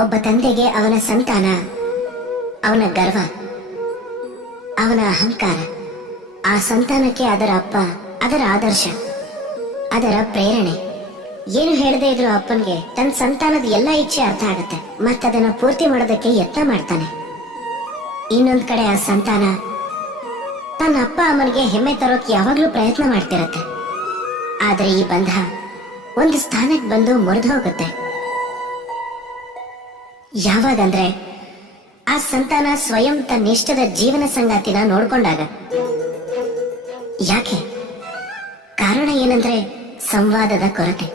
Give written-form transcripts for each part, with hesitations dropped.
ಒಬ್ಬ ತಂದೆಗೆ ಅವನ ಸಂತಾನ ಅವನ ಗರ್ವ, ಅವನ ಅಹಂಕಾರ, ಆ ಸಂತಾನಕ್ಕೆ ಅದರ ಅಪ್ಪ, ಅದರ ಆದರ್ಶ, ಅದರ ಪ್ರೇರಣೆ. ಏನು ಹೇಳದೇ ಇದ್ರು ಅಪ್ಪನ್ಗೆ ತನ್ನ ಸಂತಾನದ ಎಲ್ಲ ಇಚ್ಛೆ ಅರ್ಥ ಆಗತ್ತೆ, ಮತ್ತದನ್ನ ಪೂರ್ತಿ ಮಾಡೋದಕ್ಕೆ ಯತ್ನ ಮಾಡ್ತಾನೆ. ಇನ್ನೊಂದ್ ಕಡೆ ಆ ಸಂತಾನ ತನ್ನ ಅಪ್ಪ ಅಮ್ಮನಿಗೆ ಹೆಮ್ಮೆ ತರೋಕೆ ಯಾವಾಗ್ಲೂ ಪ್ರಯತ್ನ ಮಾಡ್ತಿರತ್ತೆ. ಆದ್ರೆ ಈ ಬಂಧ ಒಂದು ಸ್ಥಾನಕ್ಕೆ ಬಂದು ಮುರಿದು ಹೋಗುತ್ತೆ. ಯಾವಾಗಂದ್ರೆ ಆ ಸಂತಾನ ಸ್ವಯಂ ತನ್ನಿಷ್ಟದ ಜೀವನ ಸಂಗಾತಿನ ನೋಡ್ಕೊಂಡಾಗ. ಯಾಕೆ? ಕಾರಣ ಏನಂದ್ರೆ ಸಂವಾದದ ಕೊರತೆ.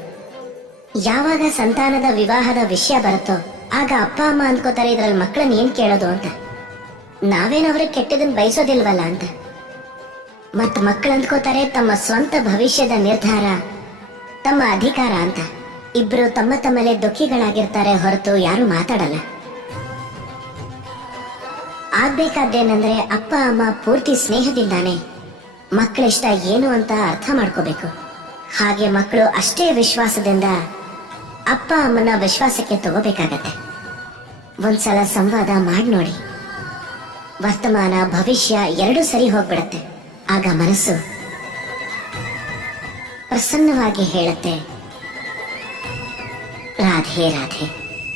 ಯಾವಾಗ ಸಂತಾನದ ವಿವಾಹದ ವಿಷಯ ಬರುತ್ತೋ ಆಗ ಅಪ್ಪ ಅಮ್ಮ ಅಂದ್ಕೋತಾರೆ ಇದ್ರಲ್ಲಿ ಮಕ್ಕಳನ್ನ ಏನ್ ಕೇಳೋದು ಅಂತ, ನಾವೇನವ್ರಿಗೆ ಕೆಟ್ಟದನ್ನ ಬಯಸೋದಿಲ್ವಲ್ಲ ಅಂತ. ಮತ್ ಮಕ್ಕಳು ಅಂದ್ಕೋತಾರೆ ತಮ್ಮ ಸ್ವಂತ ಭವಿಷ್ಯದ ನಿರ್ಧಾರ ತಮ್ಮ ಅಧಿಕಾರ ಅಂತ. ಇಬ್ರು ತಮ್ಮ ತಮ್ಮಲ್ಲೇ ದುಃಖಿಗಳಾಗಿರ್ತಾರೆ ಹೊರತು ಯಾರು ಮಾತಾಡಲ್ಲ. ಆಗ್ಬೇಕಾದ್ದೇನಂದ್ರೆ ಅಪ್ಪ ಅಮ್ಮ ಪೂರ್ತಿ ಸ್ನೇಹದಿಂದಾನೆ ಮಕ್ಕಳಿಷ್ಟ ಏನು ಅಂತ ಅರ್ಥ ಮಾಡ್ಕೋಬೇಕು. ಹಾಗೆ ಮಕ್ಕಳು ಅಷ್ಟೇ ವಿಶ್ವಾಸದಿಂದ ಅಪ್ಪ ಅಮ್ಮನ ವಿಶ್ವಾಸಕ್ಕೆ ತಗೋಬೇಕಾಗತ್ತೆ. ಒಂದ್ಸಲ ಸಂವಾದ ಮಾಡಿ ನೋಡಿ, ವರ್ತಮಾನ ಭವಿಷ್ಯ ಎರಡೂ ಸರಿ ಹೋಗ್ಬಿಡತ್ತೆ. ಆಗ ಮನಸ್ಸು ಪ್ರಸನ್ನವಾಗಿ ಹೇಳುತ್ತೆ, ರಾಧೆ ರಾಧೆ.